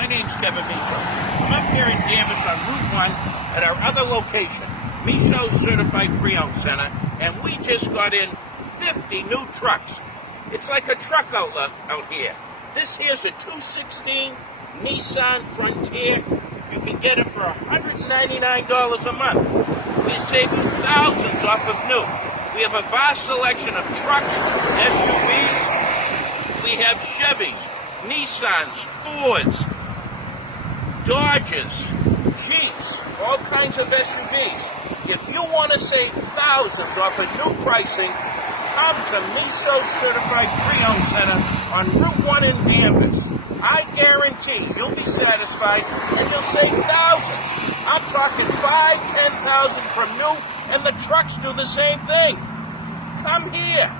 My name's Kevin Michaud. I'm up here in Danvers on Route 1 at our other location, Michaud's Certified Pre-Owned Center, and we just got in 50 new trucks. It's like a truck outlet out here. This here's a 216 Nissan Frontier. You can get it for $199 a month. We're saving thousands off of new. We have a vast selection of trucks, SUVs. We have Chevys, Nissans, Fords, Dodges, Jeeps, all kinds of SUVs. If you want to save thousands off of new pricing, come to Michaud Certified Pre-Owned Center on Route 1 in Danvers. I guarantee you'll be satisfied and you'll save thousands. I'm talking 5,000 to 10,000 from new, and the trucks do the same thing. Come here.